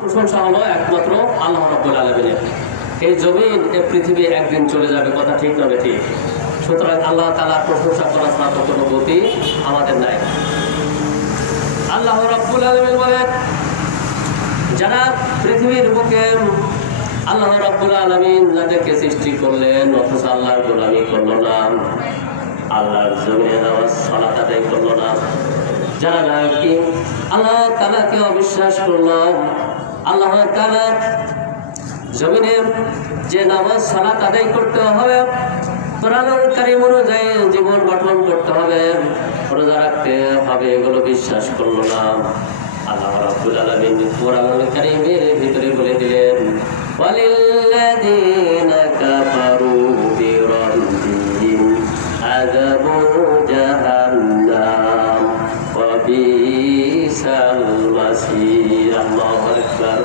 প্রশংসা হলো একমাত্র আল্লাহ রাব্বুল আলামিনের। এই জমিন এই পৃথিবী একদিন চলে যাবে, কথা ঠিক না ঠিক? সুতরাং আল্লাহ তাআলার প্রশংসা করা ছাড়া তো কোনো গতি আমাদের নাই। আল্লাহ রাব্বুল আলামিন বলেন, যারা পৃথিবীর বুকে আল্লাহ রাব্বুল আলামিন যাদেরকে সৃষ্টি করলেন অথচ আল্লাহর গোলামি করলো না, আল্লাহর জমিনে নামাজ সালাত আদায় করলো না, যারা নাকি আল্লাহ তাআলাকে অবিশ্বাস করলো, আল্লাহ তাআলা জমিনে যে নামাজ সালাত আদায় করতে হবে, কোরআনুল কারীম অনুযায়ী জীবন গঠন করতে হবে, রোজা রাখতে হবে, এগুলো বিশ্বাস করলো না, আল্লাহ রাব্বুল আলামিন কোরআনুল কারীমের ভিতরে বলে দিলেন, ওয়ালিল্লাযীনা কাফারু বিরাব্বিহিম আযাবু জাহান্নাম ওয়া বিসাল মাসীর। আল্লাহু আকবার।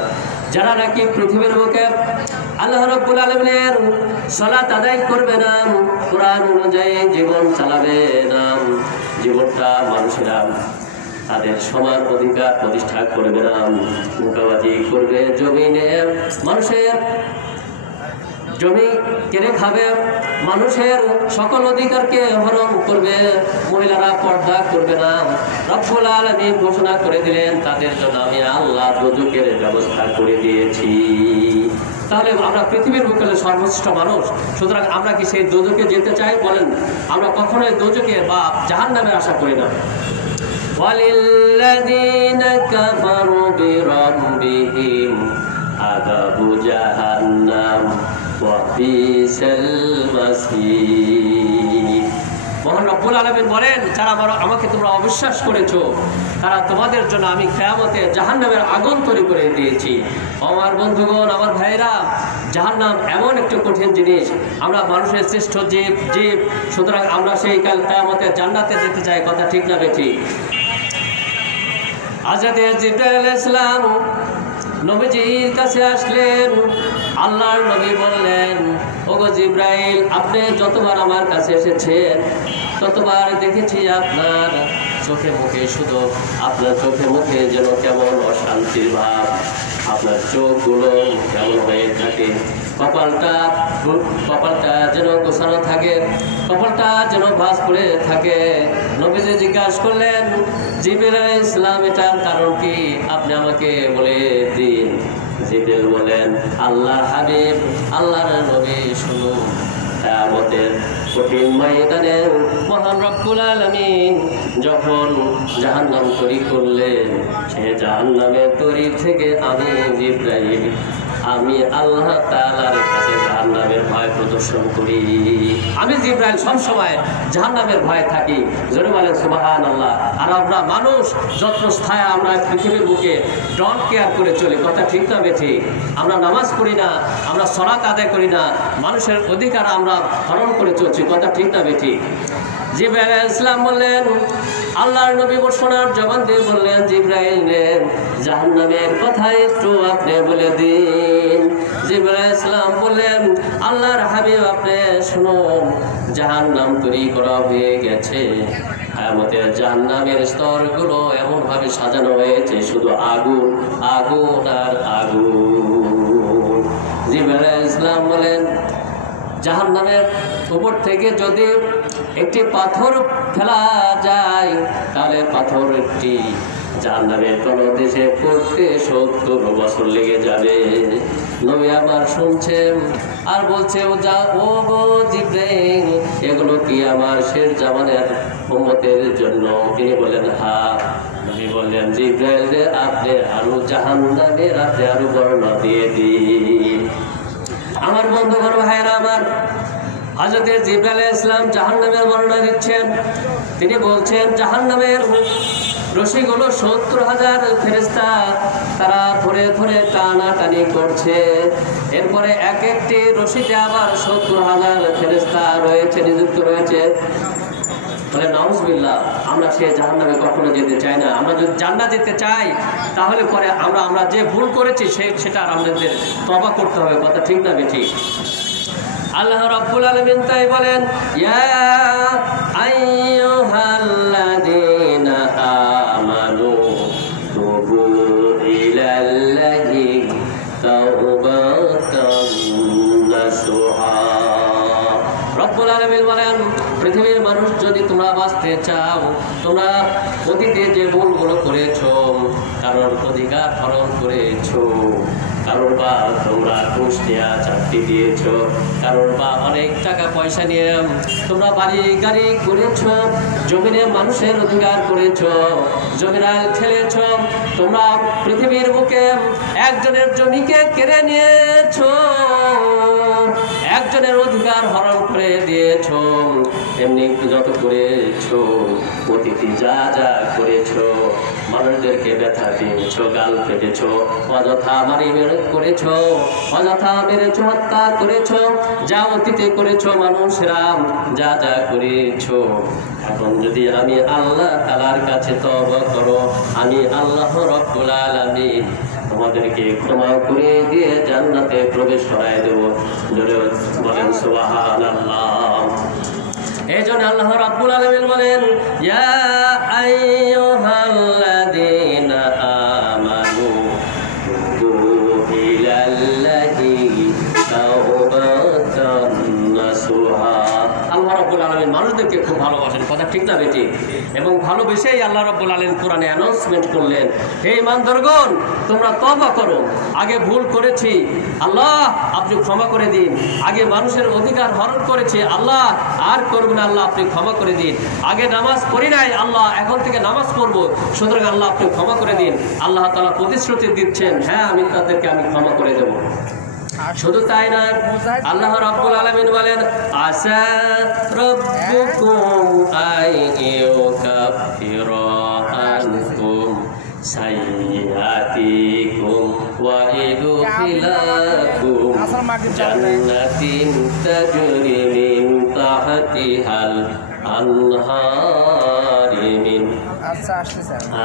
যারা নাকি পৃথিবীর বুকে আল্লাহ রাব্বুল আলামিনের সালাত আদায় করবে না, কোরআন অনুযায়ী জীবন চালাবে না, জীবনটা মানুষেরা তাদের সমান অধিকার প্রতিষ্ঠা করবে না, মুখাবাজি করবে, জমিনে মানুষের জমি কেড়ে খাবে, মানুষের সকল অধিকারকে হরণ করবে, মহিলারা পর্দা করবে না। রব্বুল আলামিন ঘোষণা করে দিলেন, তাদের জন্য আমি আল্লাহ দোজখের ব্যবস্থা করে দিয়েছি। তাহলে আমরা পৃথিবীর বুকে সর্বশ্রেষ্ঠ মানুষ, সুতরাং আমরা কি সেই দোজখে যেতে চাই? বলেন, আমরা কখনোই দোজখে বা জাহান্নামের আশা করি না। وَلِلَّذِينَ كَفَرُوا بِرَبِّهِمْ عَذَابُ جَهَنَّمَ وَبِئْسَ الْمَصِيرُ। মহান রব্বুল আলামিন বলেন, যারা আমাকে তোমরা অবিশ্বাস করেছো, তারা তোমাদের জন্য আমি কিয়ামতে জাহান্নামের আগুন তৈরি করে দিয়েছি। আমার বন্ধুগণ, আমার ভাইরা, জাহান্নাম এমন একটি কঠিন জিনিস, আমরা মানুষের শ্রেষ্ঠ জীব, সুতরাং আমরা সেই কাল কিয়ামতে জান্নাতে যেতে চাই, কথা ঠিক না বেঠিক? হযরত জিবরাইল আলাইহিস সালাম নবীজির কাছে আসলেন, আল্লাহর নবী বললেন, ওগো জিবরাইল, আপনি যতবার আমার কাছে এসেছেন ততবার দেখেছি আপনার চোখে মুখে, শুধু আপনার চোখে মুখে যেন কেমন অশান্তির ভাব, আপনার চোখগুলো কেমন হয়ে থাকে, কপালটা যেন গোছানো থাকে, কপালটা যেন ভাঁজ করে থাকে। নবীজি জিজ্ঞাসা করলেন, জিবরাইল আলাইহিস সালাম, এটার কারণ কি? আপনি আমাকে বলে দিন। জিবরাইল বলেন, আল্লাহর হাবিব, আল্লাহর নবী, শুনুন, কিয়ামতের কঠিন ময়দানে মহান রব্বুল আলামিন যখন জাহান্নাম তৈরি করলেন, সে জাহান্নামের তৈরি থেকে আমি জিবরাইল, আমি আল্লাহ তাআলার কাছে জাহান্নামের ভয় প্রদর্শন করি। আমি জিবরাইল সবসময় জাহান্নামের ভয় থাকি। জোরে বলেন সুবহানাল্লাহ। আর আমরা মানুষ যত্রস্থায় আমরা পৃথিবীর বুকে ডন্ট কেয়ার করে চলি, কথা ঠিক না বেঠিক? আমরা নামাজ পড়ি না, আমরা সালাত আদায় করি না, মানুষের অধিকার আমরা হরণ করে চলছি, কথা ঠিক না বেঠিক? জিবরাইল আলাইহিস সালাম বললেন, আল্লাহর নবী শোনার জবান দিয়ে বললেন, জিবরাইল রে, জাহান্নামের কথা একটু আপনি বলে দিন। জিবরাইল আলাইহিস সালাম বললেন, আল্লাহর হাবিব, আপনি শুনুন, জাহান্নাম তৈরি করা হয়ে গেছে, কিয়ামতের জাহান্নামের স্তরগুলো এমন ভাবে সাজানো হয়েছে, শুধু আগুন, আগুন আর আগুন। জিবরাইল আলাইহিস সালাম বলেন, জাহান্নামের উপর থেকে যদি একটি পাথর ফেলা যায়, তাহলে পাথর একটি জাহান্নামের তলদেশে পড়তে 70 বছর লেগে যাবে। নবী আমার শুনছেন আর বলছে, ও গো জিবরাইল, এগুলো কি আমার শেষ জামানের উম্মতের জন্য? তিনি বলেন, হ্যাঁ। নবী বললেন, জিবরাইল রে, আপনি আরো জাহান্নামের আরো বর্ণনা দিয়ে দিন। আমার বন্ধুগণ, ভাইরা আমার, হযরত জিবরাইল আলাইহিস সালাম জাহান্নামের বর্ণনা দিচ্ছেন। তিনি বলছেন, জাহান্নামের রশিগুলো 70,000 ফেরেশতা তারা ধরে ধরে টানাটানি করছে। এরপরে এক একটি রশিতে আবার 70,000 ফেরেশতা রয়েছে, নিযুক্ত রয়েছে। বলে নাউজুবিল্লাহ, আমরা সেই জাহান্নামে কখনো যেতে চাই না। আমরা যদি জান্নাত যেতে চাই, তাহলে পরে আমরা যে ভুল করেছি সেটা আমাদের তওবা করতে হবে, কথা ঠিক না বেঠিক? আল্লাহ রাব্বুল আলামিন তাই বলেন, ইয়া আইয়ুহাল্লাযীনা আমানু তুবু ইলাল্লাহি রাব্বুল আলামিন বলেন, পৃথিবীর মানুষ যদি তোমরা বাঁচতে চাও, তোমরা অতীতে যে ভুলগুলো করেছো, কারোর অধিকার হরণ করেছো, কারোর বা তোমরা ঘুষ দেওয়া চাকরি দিয়েছ, কারোর বা অনেক টাকা পয়সা নিয়ে তোমরা বাড়ি গাড়ি করেছ, জমিনে মানুষের অধিকার করেছ, জমিরাল ঠেলেছ, তোমরা পৃথিবীর বুকে একজনের জমিকে কেড়ে নিয়েছ, একজনের অধিকার হরণ করে দিয়েছ, এমনি যত করেছ, অতিথি যা যা করেছ, মানুষদেরকে ব্যথা দিয়েছ, গাল পেটেছ, অযথা মারি করেছ, অযথা মেরেছ, হত্যা করেছ, যা অতীতে করেছ মানুষরা যা যা করেছ, এখন যদি আমি আল্লাহ তাআলার কাছে তওবা করো, আমি আল্লাহ রাব্বুল আলামিন তোমাদেরকে ক্ষমা করে দিয়ে জান্নাতে প্রবেশ করায় দেব। জোরে বলেন সুবহানাল্লাহ। এই জন্য আল্লাহ রাব্বুল আলামিন বলেন, ইয়া আইয়ুহাল্লাযীনা আমানু তুবু ইলাল্লাহি তাওবাতান নাসুহা। আল্লাহ রাব্বুল আলামিন মানুষদেরকে খুব ভালোবাসেন, কথা ঠিক না বেটি? এবং ভালোবেসেই আল্লাহ রাব্বুল আলামিন কোরআনে অ্যানাউন্সমেন্ট করলেন, হে ইমানদারগণ, তোমরা তওবা করো, আগে ভুল করেছি আল্লাহ আপনি ক্ষমা করে দিন, আগে মানুষের অধিকার হরণ করেছি আল্লাহ আর করব না আল্লাহ আপনি ক্ষমা করে দিন, আগে নামাজ পড়ি নাই আল্লাহ এখন থেকে নামাজ পড়বো, সুতরাং আল্লাহ আপনি ক্ষমা করে দিন। আল্লাহ তাআলা প্রতিশ্রুতি দিচ্ছেন, হ্যাঁ আমি তাদেরকে আমি ক্ষমা করে দেব। শুধু তাই না, আল্লাহ রাব্বুল আলামিন বলেন, আসা রাব্বুকুম আইয়ুকাফিরা আনকুম সাইয়্যাতিকুম ওয়া ইদখিলাকুম জান্নাতিন তাজরি মিন তাহতিহাল আনহার মিন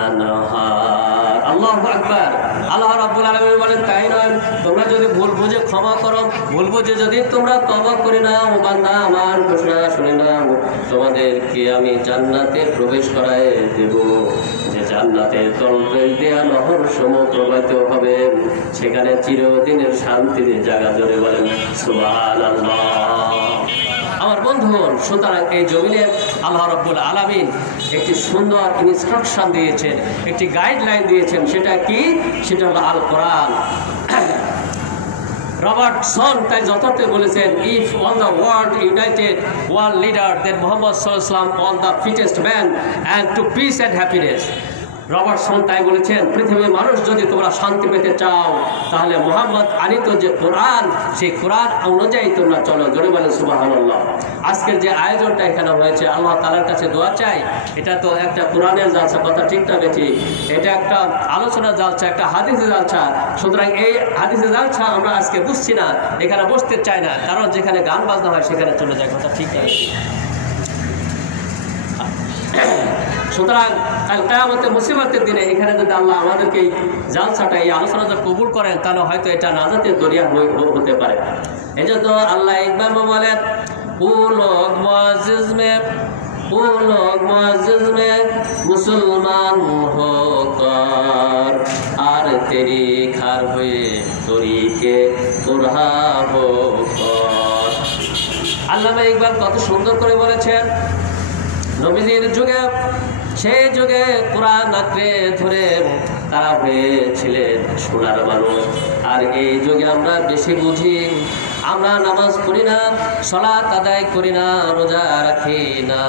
আনহার। আল্লাহু আকবার। আল্লাহ রাব্বুল আলামিন বলেন, তাই নয়, তোমরা যদি ভুল বুঝে ক্ষমা করো, ভুল বুঝে যদি তোমরা তওবা করে নাও, বান্দা আমার ঘোষণা শুনে নাও, তোমাদেরকে আমি জান্নাতে প্রবেশ করায় দেব, যে জান্নাতের তলদেশ দেয়া নহর সমূহ প্রবাহিত হবে, সেখানে চিরদিনের শান্তির জায়গা। জোরে বলেন সুবহানাল্লাহ। আমার বন্ধুগণ, সুতরাং এই জমিনের আল্লাহ রাব্বুল আলামিন একটি সুন্দর ইনস্ট্রাকশন দিয়েছেন, একটি গাইডলাইন দিয়েছেন। সেটা কি? সেটা হলো আল কোরআন। রবার্টসন তাই যথার্থ বলেছেন, if all the world united world leader then Muhammad সাল্লাল্লাহু আলাইহি ওয়াসাল্লাম on the fittest man and to peace and happiness. Robertson তাই বলেছেন, পৃথিবীর মানুষ যদি তোমরা শান্তি পেতে চাও, তাহলে মুহাম্মদ আনিত যে কোরআন, সেই কোরআন অনুযায়ী তোমরা চলো। জোরে বলেন সুবহানাল্লাহ। আজকের যে আয়োজনটা এখানে হয়েছে, আল্লাহ তাআলার কাছে দোয়া চাই, এটা তো একটা কোরআনের জালসা, কথা ঠিক না বেঠিক? এটা একটা আলোচনা জালসা, একটা হাদিসের জালসা। সুতরাং এই হাদিসের জালসা আমরা আজকে বুঝছি না, এখানে বসতে চাই না, কারণ যেখানে গান বাজনা হয় সেখানে চলে যায়, কথা ঠিক না বেঠিক? সুতরাং কাল কিয়ামতের মুসিবতের দিনে এখানে যদি আল্লাহ আমাদেরকে এই জালসাটা, এই আলোচনাটা কবুল করেন, তাহলে হয়তো এটা নাজাতের দরিয়া হতে পারে। এই জন্য আল্লাহ ইকবাল বলেন, মুসলমান হোকর আর তেরি খার হয়ে তরিকে তোরহা হোকর। আল্লামা ইকবাল কত সুন্দর করে বলেছেন, নবীজির যুগে, সেই যুগে কোরআন আঁকড়ে ধরে তারা হয়েছিলেন সোনার মানুষ। আর এই যুগে আমরা বেশি বুঝি, আমরা নামাজ পড়ি না, সালাত আদায় করি না, রোজা রাখি না,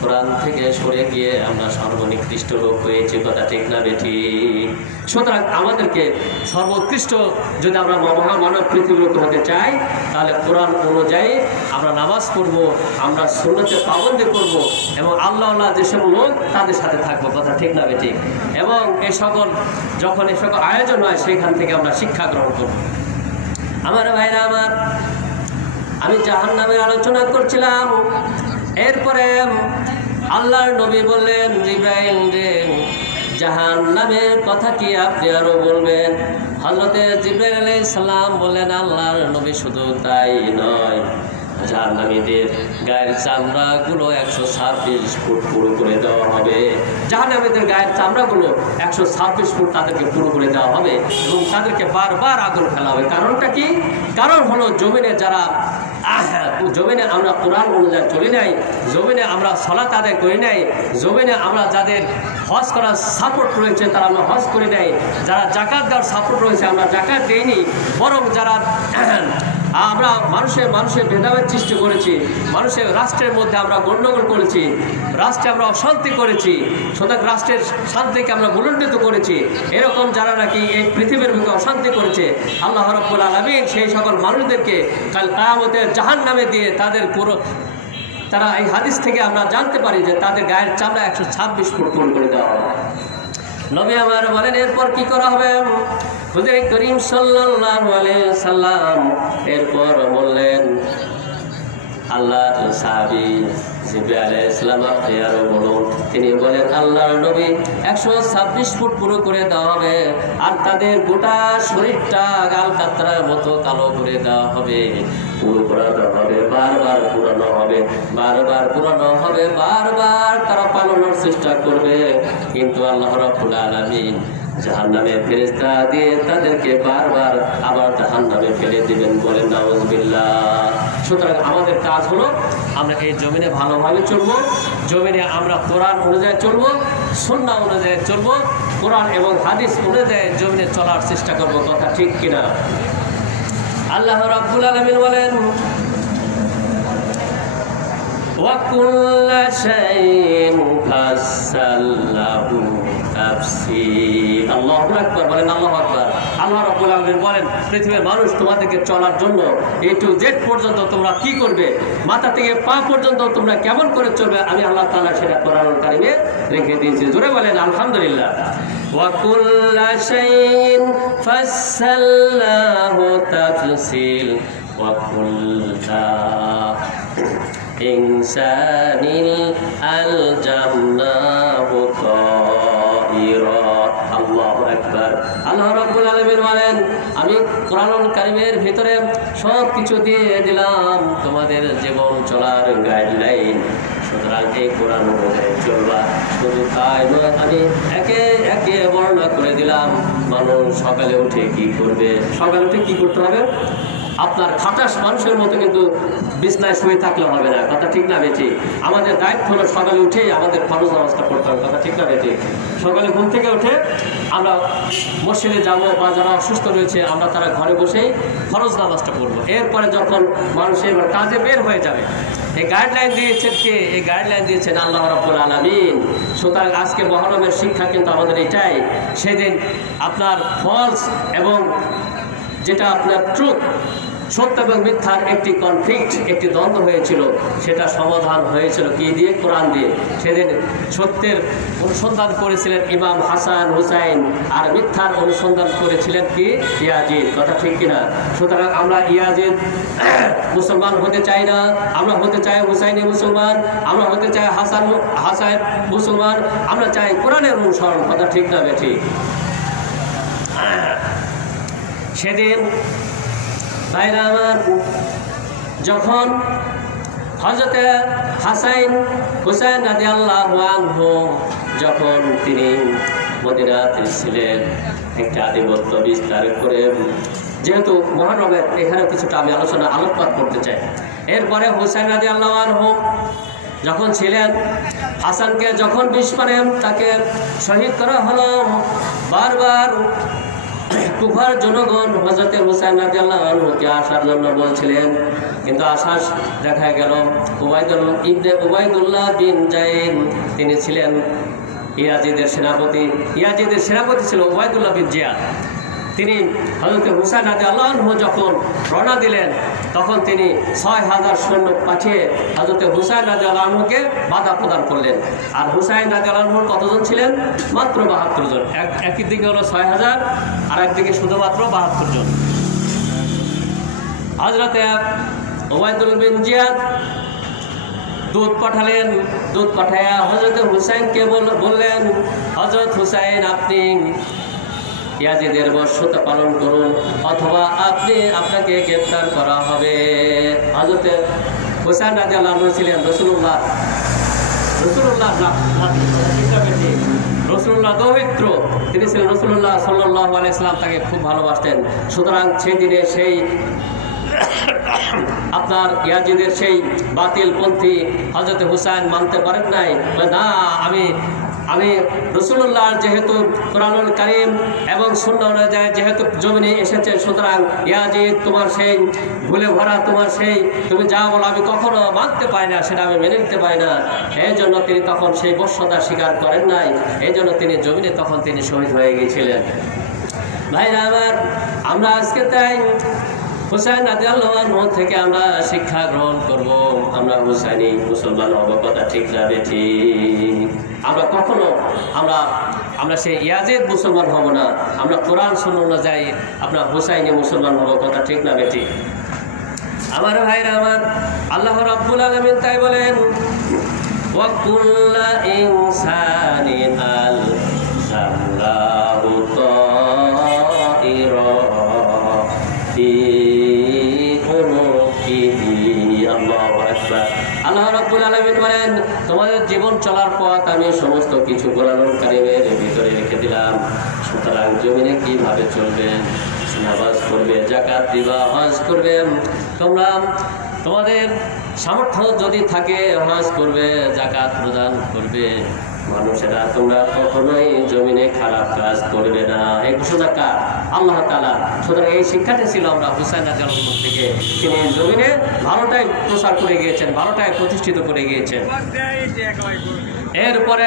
কোরআন থেকে সরে গিয়ে আমরা সর্বনিকৃষ্ট লোক হয়েছি, কথা ঠিক না বেঠিক? সুতরাং আমাদেরকে সর্বোৎকৃষ্ট যদি আমরা মহামানব পৃথিবীর লোক হতে চাই, তাহলে কোরআন অনুযায়ী আমরা নামাজ পড়ব, আমরা সুন্নতে পাবন্দি করব, এবং আল্লাহ যেসব লোক তাদের সাথে থাকবো, কথা ঠিক না বেঠিক? এবং এই সকল যখন এই সকল আয়োজন হয়, সেখান থেকে আমরা শিক্ষা গ্রহণ করব। আমার ভাইরা আমার, আমি জাহান্নামের আলোচনা করছিলাম, এরপরে আল্লাহর নবী বললেন, জিবরাইল রে, জাহান্নামের কথা কি আপনি আরো বলবেন? হযরতে জিবরাইল আলাইহিস সালাম বললেন, আল্লাহর নবী শুধু তাই নয়, জাহান্নামীদের গায়ের চামড়াগুলো 126 ফুট পুরো করে দেওয়া হবে। জাহান্নামীদের গায়ের চামড়াগুলো 126 ফুট তাদেরকে পুরো করে দেওয়া হবে এবং তাদেরকে বারবার আগুন ফেলা হবে। কারণটা কি? কারণ হলো জমিনে যারা জমিনে আমরা কোরআন অনুযায়ী চলি নাই, জমিনে আমরা সালাত আদায় করি নাই, জমিনে আমরা যাদের হজ করার সাপোর্ট রয়েছে তারা আমরা হজ করে দেয়, যারা জাকাত দেওয়ার সাপোর্ট রয়েছে আমরা জাকাত দেইনি, বরং যারা আমরা মানুষের ভেদাভেদ সৃষ্টি করেছি, মানুষের রাষ্ট্রের মধ্যে আমরা গণ্ডগোল করেছি, রাষ্ট্রে আমরা অশান্তি করেছি, সুতরাং রাষ্ট্রের শান্তিকে আমরা ভুলণ্ডিত করেছি, এরকম যারা নাকি এই পৃথিবীর বুকে অশান্তি করেছে, আল্লাহ রাব্বুল আলামিন সেই সকল মানুষদেরকে কাল কিয়ামতের জাহান্নামে দিয়ে তারা এই হাদিস থেকে আমরা জানতে পারি যে তাদের গায়ের চামড়া 126 ফুট পুরো করে দেওয়া হবে। নবী আমার বলেন এরপর কি করা হবে? হুজুর করিম সাল্লাল্লাহু আলাইহি সাল্লাম এরপর বললেন, আল্লাহর সাহাবী জিবরাইল আলাইহিস সালাম আপনি আরো বলুন। তিনি বলেন, আল্লাহর নবী 126 ফুট পুরো করে দেওয়া হবে আর তাদের গোটা শরীরটা গাল কাতরার মতো কালো করে দেওয়া হবে, পুরো করানো হবে, বারবার পুরানো হবে, বারবার পুরানো হবে, বারবার তারা পালানোর চেষ্টা করবে, কিন্তু আল্লাহ রাব্বুল আলামিন জাহান্নামের ফেরেশতা দিয়ে তাদেরকে বারবার আবার জাহান্নামে ফেলে দিবেন। বলেন নাউযুবিল্লাহ। সুতরাং আমাদের কাজ হলো আমরা এই জমিনে ভালোভাবে চলবো, জমিনে আমরা কোরআন অনুযায়ী চলবো, সুন্নাহ অনুযায়ী চলবো, কোরআন এবং হাদিস অনুযায়ী জমিনে চলার চেষ্টা করবো। কথা ঠিক কিনা? আল্লাহ রাব্বুল আলামিন বলেন, وَكُلَّ شَيْءٍ فَصَّلْنَاهُ تَفْصِيلًا। আল্লাহু আকবার বলেন, আল্লাহু আকবার। আল্লাহ রাব্বুল আলামিন বলেন, পৃথিবীর মানুষ তোমাদেরকে চলার জন্য A to Z পর্যন্ত তোমরা কি করবে, মাথা থেকে পা পর্যন্ত তোমরা কেমন করে চলবে, আমি আল্লাহ তাআলা সেটা কোরআনুল কারীমে রেখে দিয়েছি। জোরে বলেন আলহামদুলিল্লাহ। وَكُلَّ شَيْءٍ فَصَّلْنَاهُ تَفْصِيلًا وَكُلَّ ইনসানিল আলজামনাহু তাইরা। আল্লাহু আকবার। আল্লাহ রাব্বুল আলামিন বলেন, আমি কোরআনুল কারীমের ভিতরে সব কিছু দিয়ে দিলাম তোমাদের জীবন চলার গাইডলাইন, সুতরাং এই কোরআন অনুযায়ী চলবা। শুধু তাই নয়, আমি একে একে বর্ণনা করে দিলাম মানুষ সকালে উঠে কি করবে। সকালে উঠে কি করতে হবে? আপনার খাটাস মানুষের মতো কিন্তু বিছনায় শুয়ে থাকলে হবে না। কথা ঠিক না বেঠিক? আমাদের দায়িত্ব হলো সকালে উঠেই আমাদের ফরজ নামাজটা পড়তে হবে। কথা ঠিক না বেঠিক? সকালে ঘুম থেকে উঠে আমরা মসজিদে যাব, বা যারা অসুস্থ রয়েছে আমরা তারা ঘরে বসেই ফরজ নামাজটা পড়বো। এরপরে যখন মানুষ এবার কাজে বের হয়ে যাবে, এই গাইডলাইন দিয়েছেন কে? এই গাইডলাইন দিয়েছেন আল্লাহ রাব্বুল আলামিন। সুতরাং আজকে মহরমের শিক্ষা কিন্তু আমাদের এটাই, সেদিন আপনার ফলস এবং যেটা আপনার ট্রুথ, সত্য এবং মিথ্যার একটি কনফ্লিক্ট, একটি দ্বন্দ্ব হয়েছিল, সেটা সমাধান হয়েছিল কি দিয়ে? কোরআন দিয়ে। সেদিন সত্যের অনুসন্ধান করেছিলেন ইমাম হাসান হুসাইন, আর মিথ্যার অনুসন্ধান করেছিলেন কি? ইয়াজিদ। কথা ঠিক কিনা? সুতরাং আমরা ইয়াজিদ মুসলমান হতে চাই না, আমরা হতে চাই হুসাইনি মুসলমান, আমরা হতে চাই হাসান মুসলমান, আমরা চাই কোরআনের অনুসরণ। কথা ঠিক না বেঠিক? সেদিন ভাইরা আমার, যখন হযরতে হাসান হুসাইন রাদিয়াল্লাহু আনহু যখন তিনি মদিনাতে ছিলেন, একটা আধিপত্য বিস্তার করে, যেহেতু মহরমের এখানে কিছুটা আমি আলোকপাত করতে চাই। এরপরে হুসাইন রাদিয়াল্লাহু আনহু যখন ছিলেন, হাসানকে যখন বিষ পারে তাকে শহীদ করা হলো, বারবার কুফার জনগণ হযরতে হুসাইন রাদিয়াল্লাহু আনহুকে আসার জন্য বলছিলেন, কিন্তু আসার দেখা গেল উবাইদুল্লাহ বিন যায়েদ, তিনি ছিলেন ইয়াজিদের সেনাপতি। ইয়াজিদের সেনাপতি ছিল উবাইদুল্লাহ বিন জিয়াদ। তিনি হযরতে হুসাইন রাদিয়াল্লাহু আনহু যখন রওনা দিলেন, তখন তিনি ৬,০০০ সৈন্য পাঠিয়ে হযরতে হুসাইন রাদিয়াল্লাহু আনহুকে বাধা প্রদান করলেন। আর হুসাইন রাদিয়াল্লাহু আনহুর কতজন ছিলেন? মাত্র ৭২ জন। একই দিকে হলো ৬,০০০, আর একদিকে শুধুমাত্র ৭২ জন। হযরতে উবাইদুল্লাহ বিন জিয়াদ দূত পাঠালেন। দূত পাঠায়া হযরতে হুসাইনকে বললেন, হযরত হুসাইন, আপনি ইয়াজিদের বশ্যতা পালন করুন, অথবা আপনাকে গ্রেফতার করা হবে। হযরতে হুসাইন রাদিয়াল্লাহু আনহু ছিলেন রসুল্লাহ দৌহিত্র, তিনি ছিলেন রাসূলুল্লাহ সাল্লাল্লাহু আলাইহি ওয়াসাল্লাম তাকে খুব ভালোবাসতেন। সুতরাং সেই দিনে সেই আপনার ইয়াজিদের সেই বাতিলপন্থী হযরত হুসাইন মানতে পারেন নাই, না আমি রাসূলুল্লাহর যেহেতু কোরআনুল কারীম এবং সুন্নাহ অনুযায়ী যেহেতু জমিনে এসেছে, সুতরাং ইয়াজিদ তোমার সেই ভুলে ভরা তোমার সেই তুমি যা বলো আমি কখনো মানতে পারি না, সেটা আমি মেনে নিতে পারি না। এই জন্য তিনি তখন সেই বশ্যতা স্বীকার করেন নাই, এই জন্য তিনি জমিনে তখন তিনি শহীদ হয়ে গিয়েছিলেন। ভাইরা আমার, আমরা আজকে তাই হুসাইন রাদিয়াল্লাহু আনহু থেকে আমরা শিক্ষা গ্রহণ করব। আমরা হুসাইনি মুসলমান হব, কথা ঠিক না ঠিক? আমরা কখনো আমরা সেই ইয়াজিদ মুসলমান হব না, আমরা কোরআন সুন্নাহ অনুযায়ী আমরা হুসাইনি মুসলমান হব, কথা ঠিক না ঠিক? আমার ভাইরা আমার, আল্লাহ রাব্বুল আলামিন তাই বলেন, ওয়া কুল্লা ইনসানিন আলজামনাহু তাইরা আল্লাহ রাব্বুল আলামিন বলেন, তোমাদের জীবন চলার পথ আমি সমস্ত কিছু কোরআনুল কারীমের ভিতরে রেখে দিলাম। সুতরাং জমিনে কিভাবে চলবে, নামাজ পড়বে, যাকাত দিবা, হজ করবে, তোমরা তোমাদের সামর্থ্য যদি থাকে হজ করবে, যাকাত প্রদান করবে। মানুষেরা তোমরা কখনোই জমিনে খারাপ কাজ করবে না, এই ঘোষণা কার? আল্লাহ তাআলা। সুতরাং এই শিক্ষাটা ছিল আমরা হুসাইন রাদিয়াল্লাহু আনহু থেকে, তিনি জমিনে ভালোটাই প্রচার করে গিয়েছেন, ভালোটাই প্রতিষ্ঠিত করে গিয়েছেন। এরপরে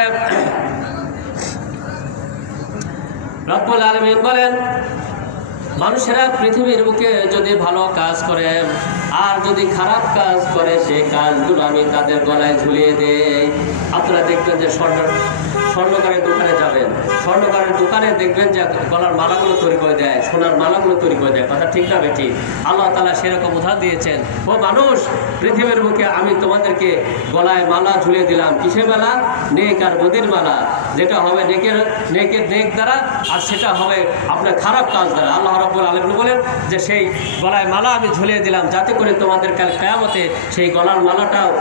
রব্বুল আলামিন বলেন, মানুষেরা পৃথিবীর বুকে যদি ভালো কাজ করে আর যদি খারাপ কাজ করে, সেই কাজগুলো আমি তাদের গলায় ঝুলিয়ে দেই। আপনারা দেখবেন যে স্বর্ণকারের দোকানে যাবেন, স্বর্ণকারের দোকানে দেখবেন যে গলার মালাগুলো তৈরি করে দেয়, সোনার মালাগুলো তৈরি করে দেয়, কথা ঠিক না বেটি? আল্লাহ তাআলা সেরকম উদাহরণ দিয়েছেন, ও মানুষ, পৃথিবীর বুকে আমি তোমাদেরকে গলায় মালা ঝুলিয়ে দিলাম। কিসের মালা? নেক আর বদির মালা, যেটা হবে নেক দ্বারা, আর সেটা হবে আপনার খারাপ কাজ দ্বারা। আল্লাহ রাব্বুল আলামিন বলেন যে সেই গলায় মালা আমি ঝুলিয়ে দিলাম, যাতে করে তোমাদের কাল কিয়ামতে সেই গলার মালাটাও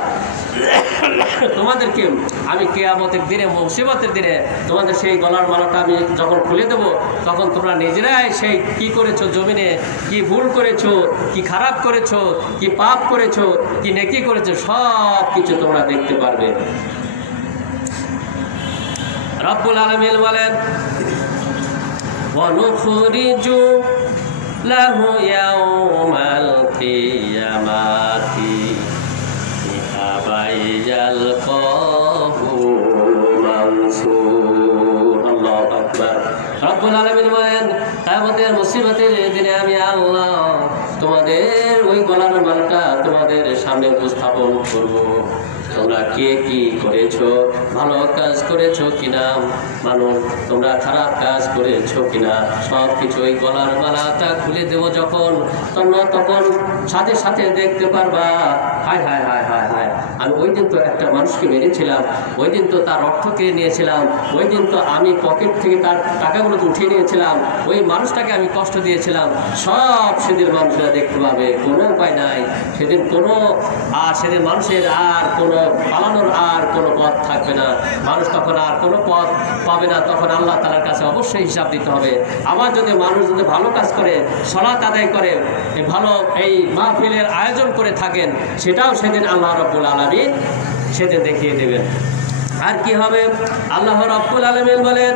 তোমাদেরকে আমি কিয়ামতের দিনে, মুসিবতের দিনে তোমাদের সেই গলার মালাটা আমি যখন খুলে দেবো, তখন তোমরা নিজেরাই সেই কি করেছো, জমিনে কি ভুল করেছো, কি খারাপ করেছো, কি পাপ করেছো, কি নেকি করেছো, সব কিছু তোমরা দেখতে পারবে। রব্বুল আলামিন বলেন, ওয়ানুখরিজু লাহু ইয়াউমাল কিয়ামাতি কিতাবাইয়াল কাহু মানসুর। আল্লাহু আকবার। রব্বুল আলামিন বলেন, কিয়ামতের মুসিবতের দিনে আমি আল্লাহ তোমাদের ওই গলার মালাটা তোমাদের সামনে উপস্থাপন করব। তোমরা কে কি করেছো, ভালো কাজ করেছো কিনা, মানুষ তোমরা খারাপ কাজ করেছো কিনা, সব কিছু ওই গলার মালাটা খুলে দেবো যখন, তোমরা তখন সাথে সাথে দেখতে পারবা, হায় হায় হায় হায় হায়, আমি ওই দিন তো একটা মানুষকে মেরেছিলাম, ওই দিন তো তার অর্থকে নিয়েছিলাম, ওই দিন তো আমি পকেট থেকে তার টাকাগুলো উঠিয়ে নিয়েছিলাম, ওই মানুষটাকে আমি কষ্ট দিয়েছিলাম, সব সেদিন মানুষেরা দেখতে পাবে। কোনো উপায় নাই সেদিন, সেদিন মানুষের আর কোনো পালানোর আর কোনো পথ থাকবে না, মানুষ তখন আর কোনো পথ পাবে না, তখন আল্লাহ তাআলার কাছে অবশ্যই হিসাব দিতে হবে। আবার যদি মানুষ যদি ভালো কাজ করে, সালাত আদায় করে, ভালো এই মাহফিলের আয়োজন করে থাকেন, সেটাও সেদিন আল্লাহ রাব্বুল আলামিন সেদিন দেখিয়ে দেবেন। আর কি হবে? আল্লাহ রাব্বুল আলামিন বলেন,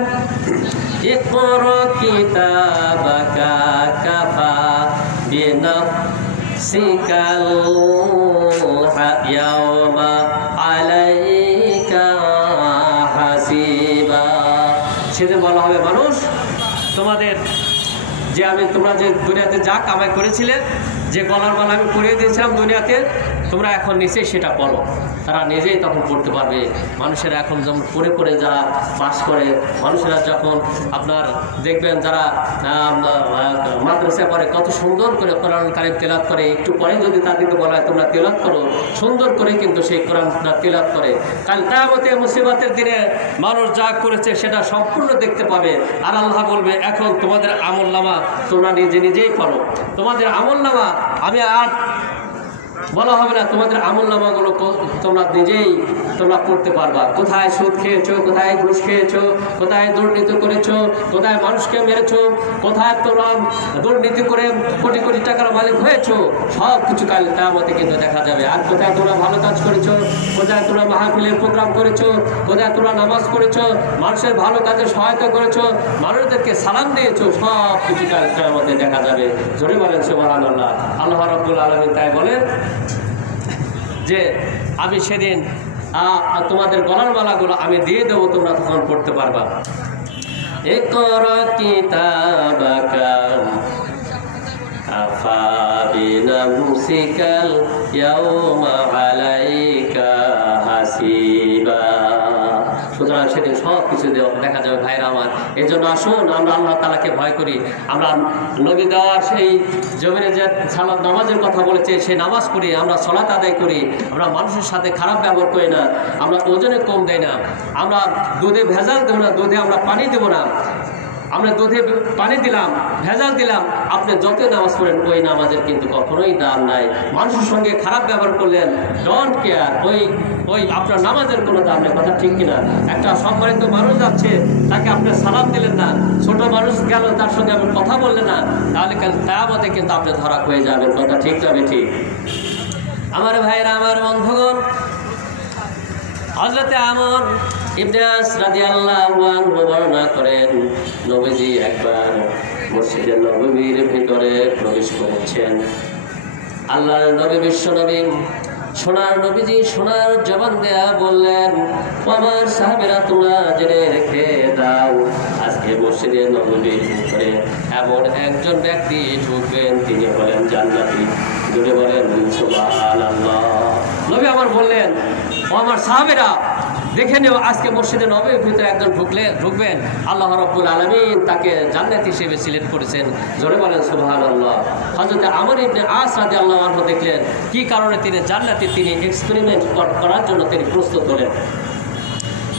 ইকরা কিতাবাকা কাফা বিনাফসিকাল ইয়াওমা আলাইকা হাসিবা। সেদিন বলা হবে, মানুষ তোমাদের তোমরা যে দুনিয়াতে যা কামাই করেছিলে, যে গলার মালা আমি পরিয়ে দিয়েছিলাম দুনিয়াতে, তোমরা এখন নিচেই সেটা পড়ো। তারা নিজেই তখন পড়তে পারবে। মানুষেরা এখন যেমন পড়ে পড়ে যারা পাস করে, মানুষেরা যখন আপনার দেখবেন যারা মাদ্রাসায় পড়ে, কত সুন্দর করে কোরআন কারীম তেলাওয়াত করে, একটু পরে যদি তাদেরকে বলা হয় তোমরা তেলাওয়াত করো, সুন্দর করে কিন্তু সেই কোরআন তেলাওয়াত করে। কাল কিয়ামতে মুসিবতের দিনে মানুষ যা করেছে সেটা সম্পূর্ণ দেখতে পাবে। আর আল্লাহ বলবে, এখন তোমাদের আমলনামা তোমরা নিজেই পড়ো, তোমাদের আমলনামা আমি আর বলা হবে না তোমাদের আমল নামাগুলো তোমরা নিজেই তোমরা করতে পারবা। কোথায় সুদ খেয়েছো, কোথায় ঘুষ খেয়েছো, কোথায় দুর্নীতি করেছো, কোথায় মানুষকে মেরেছো, কোথায় তোমরা দুর্নীতি করে কোটি কোটি টাকার মালিক হয়েছো, সব কিছু কাল কিয়ামতে কিন্তু দেখা যাবে। আর কোথায় তোমরা ভালো কাজ করেছো, কোথায় তোমরা মাহফিলের প্রোগ্রাম করেছো, কোথায় তোমরা নামাজ পড়েছো, মানুষের ভালো কাজে সহায়তা করেছো, মানুষদেরকে সালাম দিয়েছো, সব কিছু কাল কিয়ামতে দেখা যাবে। জোরে বলেন সুবহানাল্লাহ। আল্লাহ রাব্বুল আলামিন তাই বলেন যে আমি সেদিন তোমাদের গলার মালাগুলো আমি দিয়ে দেবো, তোমরা তখন পড়তে পারবা। ইকরা কিতাবাকা কাফা বিনাফসিকাল ইয়াওমা আলাইকা হাসিবা। সুতরাং সেদিন সব কিছু দেখা যাবে ভাইরা আমার। এই জন্য আসুন আমরা আল্লাহ তাআলাকে ভয় করি। আমরা নবী দেওয়ার সেই জমিনে যে সালাত নামাজের কথা বলেছে সেই নামাজ পড়ি, আমরা সালাত আদায় করি, আমরা মানুষের সাথে খারাপ ব্যবহার করি না, আমরা ওজনে কম দেই না, আমরা দুধে ভেজাল দেবো না, দুধে আমরা পানি দেবো না। আমরা দুধে পানি দিলাম, ভেজাল দিলাম, আপনি যত নামাজ পড়েন ওই নামাজের কিন্তু কখনোই দাম নাই। মানুষের সঙ্গে খারাপ ব্যবহার করলেন, ডোন্ট কেয়ার, ওই আপনার নামাজের কোনো দাম নেই। কথা ঠিক কিনা? একটা সম্মানিত মানুষ যাচ্ছে, তাকে আপনি সালাম দিলেন না, ছোট মানুষ গেল তার সঙ্গে আপনি কথা বললেন না, তাহলে কাল কিয়ামতে কিন্তু আপনি ধরা হয়ে যাবেন। কথা ঠিক যাবে ঠিক। আমার ভাইরা, আমার বন্ধুগণ, হযরতে আমর ইবনে আস রাদিয়াল্লাহু আনহু বর্ণনা করেন, নবীজি একবার মসজিদে নববীর ভিতরে প্রবেশ করেছেন। আল্লাহর নবী বিশ্ব নবী সোনার নবীজি সোনার জবান দেয়া বললেন, আমার সাহাবীরা তোমরা জেনে রেখে দাও, আজকে মসজিদে নববীর ভিতরে এমন একজন ব্যক্তি ঢুকবেন, তিনি হলেন জান্নাতি। জোরে বলেন সুবহানাল্লাহ। নবী আমার বললেন, ও আমার সাহাবীরা দেখে নিও, আজকে মসজিদে নববীর ভিতরে একজন ঢুকবেন, আল্লাহ রাব্বুল আলামিন তাকে জান্নাতি হিসেবে সিলেক্ট করেছেন। জোরে বলেন সুবহানাল্লাহ। হযরত আমর ইবনে আস রাদিয়াল্লাহু আনহু দেখলেন কি কারণে তিনি জান্নাতি, তিনি এক্সপেরিমেন্ট করার জন্য তিনি প্রস্তুত হলেন।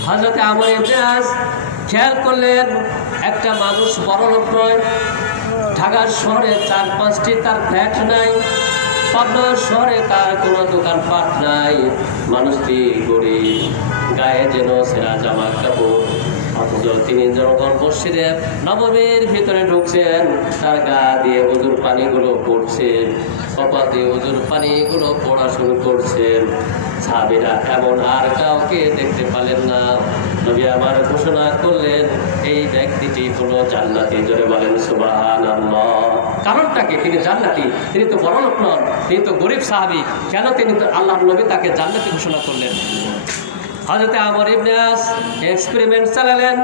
হযরত আমর ইবনে আস খেয়াল করলেন একটা মানুষ বড়লোক নয়, ঢাকার শহরে 4-5টি তার ফ্ল্যাট নাই, পাবনা শহরে তার কোনো দোকানপাট নাই, মানুষটি গরিব, গায়ে যেন ছেঁড়া জামা কাপড়, অথচ তিনি যখন মসজিদে নববীর ভিতরে ঢুকছেন তার গা দিয়ে ওযুর পানিগুলো পড়ছে, কপাল দিয়ে ওযুর পানিগুলো পড়া শুরু করছেন। সাহাবীরা এমন আর কাউকে দেখতে পেলেন না। নবী আমার ঘোষণা করলেন, এই ব্যক্তিটি হলো জান্নাতি। জোরে বলেন সুবহানাল্লাহ। কারণটা কি? তিনি জান্নাতি, তিনি তো বড় লোক নন, তিনি তো গরিব সাহাবী। কেন তিনি আল্লাহর নবী তাকে জান্নাতি ঘোষণা করলেন? হযরত আমর ইবনে আস এক্সপেরিমেন্ট চালালেন।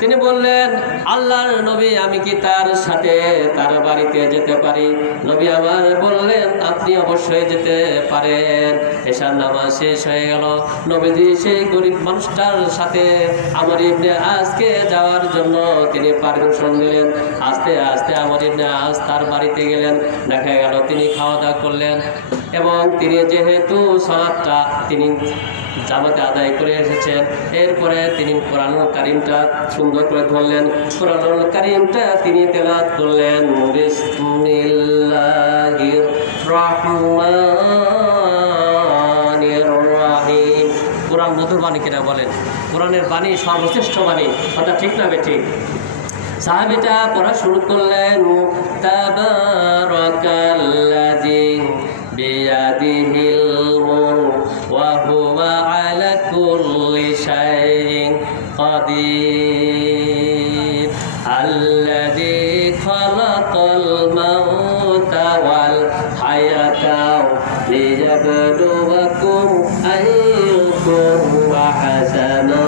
তিনি বললেন, আল্লাহর নবী আমি কি তার সাথে তার বাড়িতে যেতে পারি? নবী আমার বললেন, আপনি অবশ্যই যেতে পারেন। এশার নামাজ শেষ হয়ে গেল, নবীজি সেই গরিব মানুষটার সাথে আমর ইবনে আসকে যাওয়ার জন্য তিনি পারমিশন দিলেন। আস্তে আস্তে আমর ইবনে আস তার বাড়িতে গেলেন। দেখা গেল তিনি খাওয়া দাওয়া করলেন এবং তিনি যেহেতু সালাতটা তিনি জামাতে আদায় করে এসেছেন, এরপরে তিনি কোরআনুল কারীমটা সুন্দর করে ধরলেন, কোরআনুল কারীমটা তিনি তেলাওয়াত করলেন। বিসমিল্লাহির রহমানির রহিম। কোরআন মধুর বাণী কিনা বলেন? কোরআনের বাণী সর্বশ্রেষ্ঠ বাণী। কথা ঠিক না বেঠিক? সাহাবীটা পড়া শুরু করলেন, তাবারাকাল্লাযী বিয়াদিহিল মুলক ওয়া হুয়া আলা কুল্লি শাইইন কাদির আল্লাযী খালাকাল মাউতা ওয়াল হায়াতা লিয়াবলুয়াকুম আইয়ুকুম আহসানু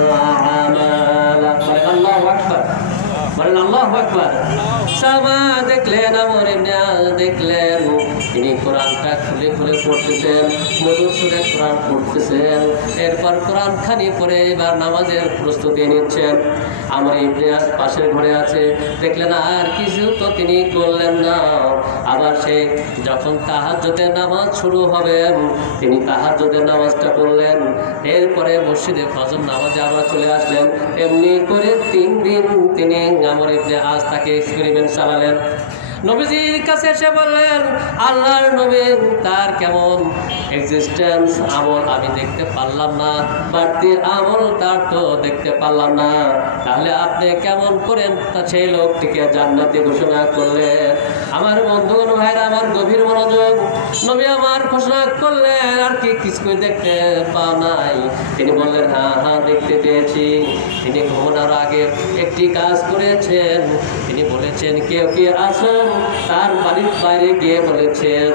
আমালা। আল্লাহু আকবার, বলেন আল্লাহু আকবার। সাহাবা দেখলেন, আমর ইবনে আস দেখলেন তিনি কোরআনটা খুলে খুলে পড়তেছেন, মধুর সুরে কোরআন পড়তেছেন। এরপর কোরআন খানি পড়ে এবার নামাজের প্রস্তুতি নিচ্ছেন। আমর ইবনে আস পাশের ঘরে আছে, দেখলেন আর কিছু তো তিনি করলেন না। আবার সে যখন তাহাজ্জুদের নামাজ শুরু হবে তিনি তাহাজ্জুদের নামাজটা পড়লেন। এরপরে মসজিদে ফজর নামাজে আবার চলে আসলেন। এমনি করে 3 দিন তিনি আমর ইবনে আস তাকে এক্সপেরিমেন্ট চালালেন। নবীজির কাছে এসে বললেন, আল্লাহর নবী, তার কেমন এক্সিস্টেন্স আমল আমি দেখতে পারলাম না, বাড়তি আমল তার তো দেখতে পারলাম না, তাহলে আপনি কেমন করেন সেই লোকটিকে জান্নাতি ঘোষণা করলেন? আমার বন্ধুগণ ভাইরা আমার গভীর মনোযোগ, নবী আমার ঘোষণা করলেন, আর কি কিছুই দেখতে পাও নাই? তিনি বললেন, হ্যাঁ হ্যাঁ দেখতে পেয়েছি। তিনি ঘুমানোর আগে একটি কাজ করেছেন। তিনি বলেছেন, কেউ কি আছো? তার বাড়ির বাইরে গিয়ে বলেছেন,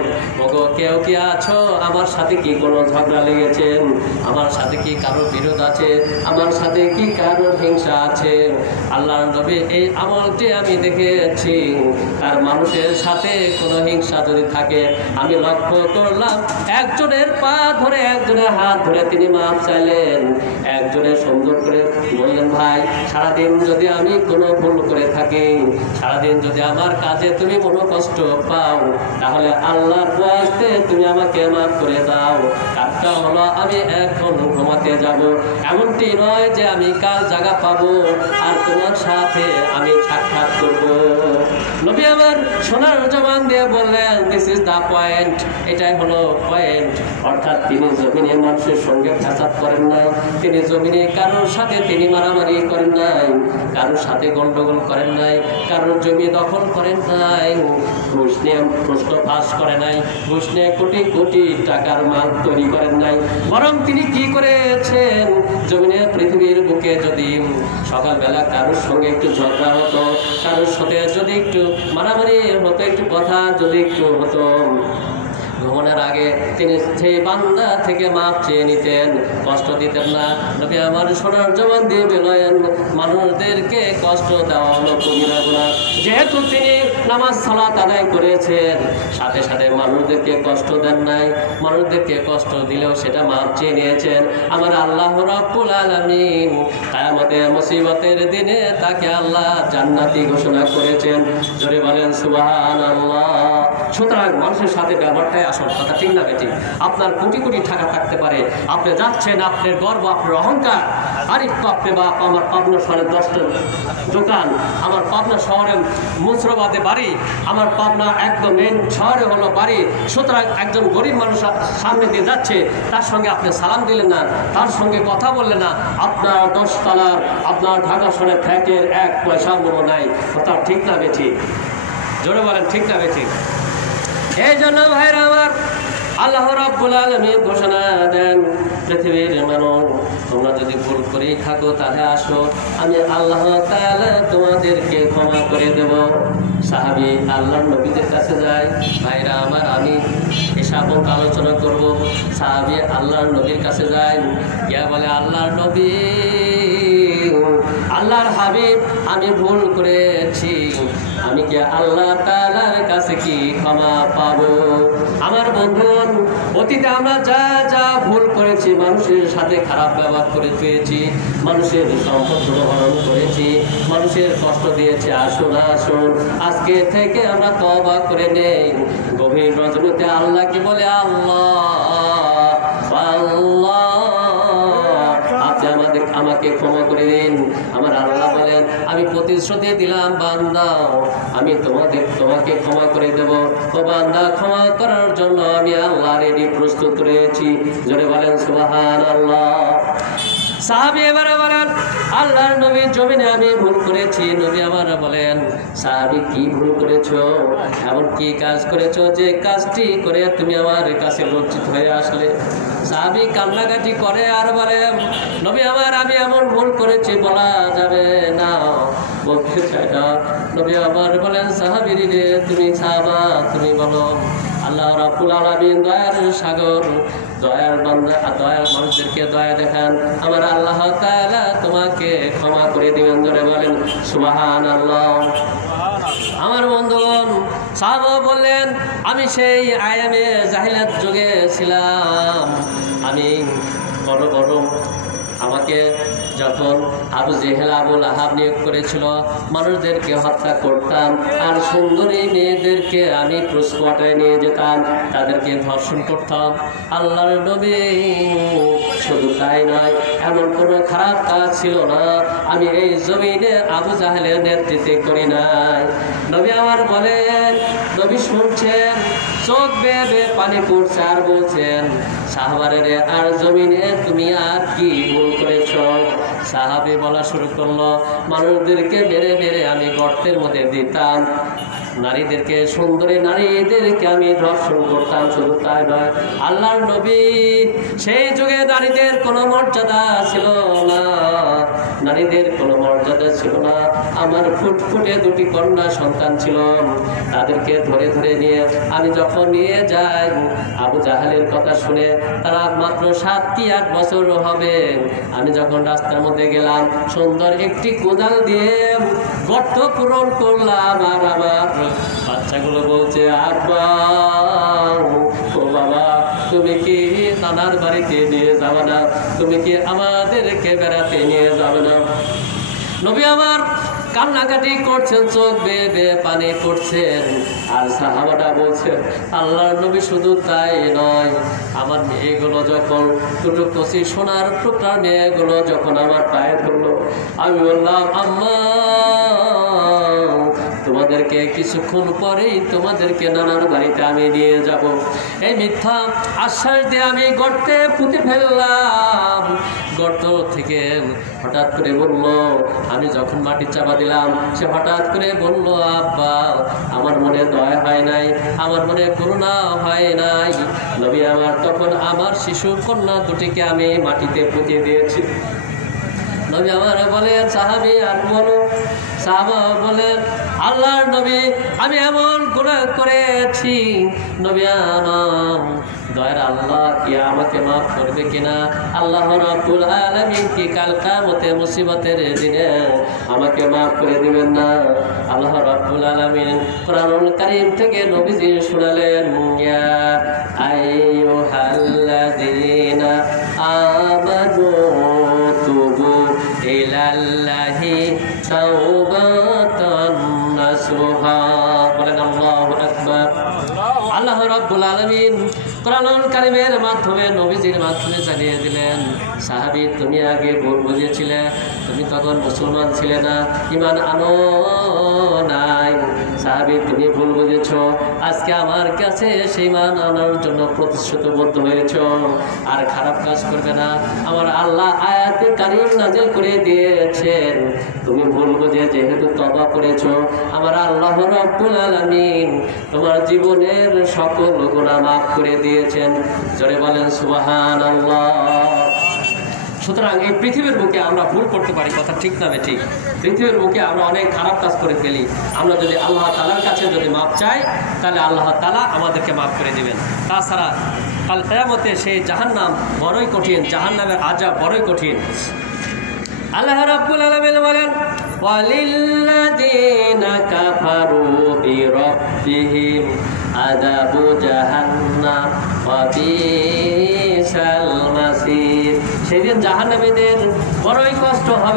ওগো কেউ কি আছো? আমার সাথে কি কোনো ঝগড়া লেগেছেন? আমার সাথে কি কারোর বিরোধ আছে? আমার সাথে কি কারোর হিংসা আছে? আল্লাহর নবী এই আমলটি আমি দেখেছি। আর মানুষের সাথে কোনো হিংসা যদি থাকে, আমি লক্ষ্য করলাম একজনের পা ধরে একজনের হাত ধরে তিনি মাপ চাইলেন। একজনের সুন্দর করে বললেন, ভাই সারাদিন যদি আমি কোনো ভুল করে থাকি, সারাদিন যদি আমার কাজে তুমি কোনো কষ্ট পাও, তাহলে আল্লাহর ওয়াস্তে তুমি আমাকে মাফ করে দাও। কাজটা হলো আমি এখন ঘুমাতে যাব, এমনটি নয় যে আমি কাল জায়গা পাবো আর তোমার সাথে আমি সাক্ষাৎ করব। নবী আমার সোনার জবান দিয়ে বললেন, দিস ইজ দ্য পয়েন্ট, এটাই হলো পয়েন্ট। অর্থাৎ তিনি জমিনে মানুষের সঙ্গে ফ্যাসাদ করেন নাই, তিনি জমিনে কারোর সাথে তিনি মারামারি করেন নাই, কারোর সাথে গন্ডগোল করেন নাই, কারোর জমি দখল করেন নাই, ঘুষ নিয়ে প্রশ্ন ফাঁস করে নাই, ঘুষ নিয়ে কোটি কোটি টাকার মাল তৈরি করেন নাই। বরং তিনি কি করেছেন, জমিনের পৃথিবীর বুকে যদি সকালবেলা কারোর সঙ্গে একটু ঝগড়া হতো, কারোর সাথে যদি একটু মারামারি হতো, একটু কথা যদি একটু হতো, ঘুমানোর আগে তিনি সেই বান্দা থেকে মাপ চেয়ে নিতেন, কষ্ট দিতেন না। নবী আমার সোনার জবান দিয়ে বলেন, মানুষদেরকে কষ্ট দেওয়া হলো কবিরা গুনাহ। যেহেতু তিনি নামাজ সালাত আদায় করেছেন, সাথে সাথে মানুষদেরকে কষ্ট দেন নাই, মানুষদেরকে কষ্ট দিলেও সেটা মাপ চেয়ে নিয়েছেন। আমার আল্লাহ রাব্বুল আলামিন কিয়ামতের মুসিবতের দিনে তাকে আল্লাহ জান্নাতি ঘোষণা করেছেন। জোরে বলেন সুবহানাল্লাহ। সুতরাং মানুষের সাথে ব্যবহারটাই আসল কথা, ঠিক না বেটি? আপনার কোটি কোটি টাকা থাকতে পারে, আপনি যাচ্ছেন, আপনার গর্ব, আপনার অহংকার, আরেকটু আপনি বাপ, আমার পাবনা শহরে 10টা দোকান, আমার পাবনা শহরে মুসরাবাদে বাড়ি, আমার পাবনা একদম মেন শহরে হলো বাড়ি। সুতরাং একজন গরিব মানুষ সামনে দিয়ে যাচ্ছে, তার সঙ্গে আপনি সালাম দিলেন না, তার সঙ্গে কথা বললেন না, আপনার 10 তলার আপনার ঢাকা শহরে ফ্ল্যাটের 1 পয়সা মূল্য নাই। কথা ঠিক না বেটি? জোরে বলেন, ঠিক না বেটি? এই জন্য ভাইরা আমার, আল্লাহ রাব্বুল আলামিন ঘোষণা দেন, পৃথিবীর মানুষ তোমরা যদি ভুল করেই থাকো, তাহলে আসো, আমি আল্লাহ তাআলা তোমাদেরকে ক্ষমা করে দেব। সাহাবী আল্লাহর নবীদের কাছে যায়। ভাইরা আমার, আমি এসব আলোচনা করব। সাহাবী আল্লাহর নবীর কাছে যায়, গিয়া বলে, আল্লাহর নবী, আল্লাহর হাবিব, আমি ভুল করেছি, আমি কি আল্লাহ তাআলার কাছে কি ক্ষমা পাবো? আমার বন্ধুগণ, অতীতে আমরা যা যা ভুল করেছি, মানুষের সাথে খারাপ ব্যবহার করে পেয়েছি, মানুষের সম্পদ হরণ করেছি, মানুষের কষ্ট দিয়েছি, আসুন আসুন আজকে থেকে আমরা তওবা করে নেই। গভীর রজনীতে আল্লাহকে বলে, আল্লাহ আল্লাহ, আপনি আমাকে ক্ষমা করে দিন। আমার আল্লাহ বলেন, আমি প্রতিশ্রুতি দিলাম বান্দা, আমি তোমাকে ক্ষমা করে দেব। ও বান্দা, ক্ষমা করার জন্য আমি আল্লাহ রেডি, প্রস্তুত রয়েছি। জোরে বলেন সুবহানাল্লাহ। সাহাবী এবারে বলেন, আল্লাহর নবী, জমিনে আমি ভুল করেছি। নবী আমার বলেন, সাহাবী কি ভুল করেছো? এমন কি কাজ করেছো যে কাজটি করে তুমি আমার কাছে লজ্জিত হয়ে আসলে? সাহাবী কান্নাকাটি করে আর বলে, নবী আমার, আমি এমন ভুল করেছি বলা যাবে না, বলতে চাই না। নবী আমার বলেন, সাহাবী রে, তুমি সাহাবা, তুমি বলো। আল্লাহ রাব্বুল আলামিন দয়ার সাগর, দয়ার বান্দা, দয়ার মানুষদেরকে দয়া দেখান। আমার আল্লাহ তাআলা তোমাকে ক্ষমা করে দিবেন। ধরে বলেন সুবহানাল্লাহ। আমার বন্ধুগণ, সাহাবা বললেন, আমি সেই আয়ামে জাহিলাত যুগে ছিলাম, আমি বড় বড় আমাকে যখন আবু জেহেল আবুল আহাব নিয়োগ করেছিল মানুষদেরকে হত্যা করতাম, আর সুন্দরী মেয়েদেরকে আমি স্পটে নিয়ে যেতাম, তাদেরকে ধর্ষণ করতাম। আল্লাহর নবী শুধু তাই নয়, এমন কোনো খারাপ কাজ ছিল না আমি এই জমিনে আবু জাহেলের নেতৃত্বে করি নাই। নবী আমার বলেন, নবী শুনছেন, চোখ বেয়ে বেয়ে পানি পড়ছে, আর বলছেন, সাহাবারে রে, আর জমিনে তুমি আর কি ভুল করেছ? সাহাবী বলা শুরু করলো, মানুষদেরকে মেরে মেরে আমি গর্তের মধ্যে দিতাম, নারীদেরকে, সুন্দরী নারীদেরকে আমি ধর্ষণ করতাম। শুধু তাই নয়, আল্লাহর নবী সেই যুগে নারীদের কোনো মর্যাদা ছিল না, নারীদের কোনো মর্যাদা ছিল না। আমার ফুটফুটে দুটি কন্যা সন্তান ছিল, তাদেরকে ধরে ধরে নিয়ে আমি যখন নিয়ে যাই, আবু জাহেলের কথা শুনে তারা মাত্র 7 কি 8 বছর হবে, আমি যখন রাস্তার মধ্যে গেলাম, সুন্দর একটি কোদাল দিয়ে গর্ত পূরণ করলাম, আর আমার বাচ্চাগুলো বলছে, আব্বা, ও বাবা, তুমি কি নানার বাড়িতে নিয়ে যাবে না? তুমি কি আমাদেরকে বেড়াতে নিয়ে যাবে না? নবী আমার কান্নাকাটি করছেন, চোখ বেয়ে বেয়ে পানি পড়ছেন, আর সাহাবাটা বলছেন, আল্লাহর নবী শুধু তাই নয়, আমার মেয়েগুলো যখন দুটো কচি সোনার টুকরার মেয়েগুলো যখন আমার পায়ে ধরলো, আমি বললাম, আম্মা, তোমাদেরকে কিছুক্ষণ পরেই তোমাদেরকে নানার বাড়িতে আমি নিয়ে যাব। এই মিথ্যা আশ্বাস দিয়ে আমি গর্তে পুঁতে ফেললাম। গর্ত থেকে হঠাৎ করে বলল, আমি যখন মাটি চাপা দিলাম, সে হঠাৎ করে বলল, আব্বা, আমার মনে দয়া হয় নাই, আমার মনে করুণা হয় নাই। নবী আমার তখন আমার শিশু কন্যা দুটিকে আমি মাটিতে পুঁতে দিয়েছি। নবী আমার বলেন, সাহাবী আর বলো। সাহাবা বলেন, আল্লাহর নবী, আমি এমন গুনাহ করেছি, নবী আমার দয়ার আল্লাহ কি আমাকে মাফ করবে কিনা? আল্লাহ রাব্বুল আলামিন কি কাল কিয়ামতে মুসিবতের দিনে আমাকে মাফ করে দিবেন না? আল্লাহ রাব্বুল আলামিন কোরআনুল কারীম থেকে নবীজি শুনালেন, ইয়া আইয়ুহাল্লাযীনা আমানু তুবু ইলাল্লাহি তাওবাতান নাসুহা। বলেন আল্লাহু আকবার। আল্লাহ রাব্বুল আলামিন কোরআনুল কারীমের মাধ্যমে নবীজির মাধ্যমে জানিয়ে দিলেন, সাহাবী, তুমি আগে ভুল বুঝেছিলে, তুমি তখন মুসলমান ছিলে না, ঈমান আনো নাই। সাহাবী, তুমি ভুল বুঝেছ, আজকে আমার কাছে সেই ঈমান আনার জন্য প্রতিশ্রুতিবদ্ধ হয়েছ, আর খারাপ কাজ করবে না। আমার আল্লাহ আয়াতে কারীম নাযিল করে দিয়েছেন, তুমি ভুল বুঝে যেহেতু তওবা করেছ, আমার আল্লাহ রাব্বুল আলামিন তোমার জীবনের সকল গুনাহ মাফ করে দিয়েছেন। জোরে বলেন সুবহানাল্লাহ। সুতরাং এই পৃথিবীর বুকে আমরা ভুল করতে পারি, কথা ঠিক না ঠিক? পৃথিবীর বুকে আমরা অনেক খারাপ কাজ করে ফেলি। আমরা যদি আল্লাহ তাআলার কাছে যদি মাপ চাই, তাহলে আল্লাহ তাআলা আমাদেরকে মাফ করে দিবেন। তাছাড়া কাল কিয়ামতে সেই জাহান্নাম বড়ই কঠিন, জাহান্নামের আযাব বড়ই কঠিন। আল্লাহ রাব্বুল আলামিন বলেন, ওয়ালিল্লাযীনা কাফারু বিরাব্বিহিম আযাবু জাহান্নাম ওয়া বিসাল মাসির। সেদিন জাহান্নামীদের বড়ই কষ্ট হবে।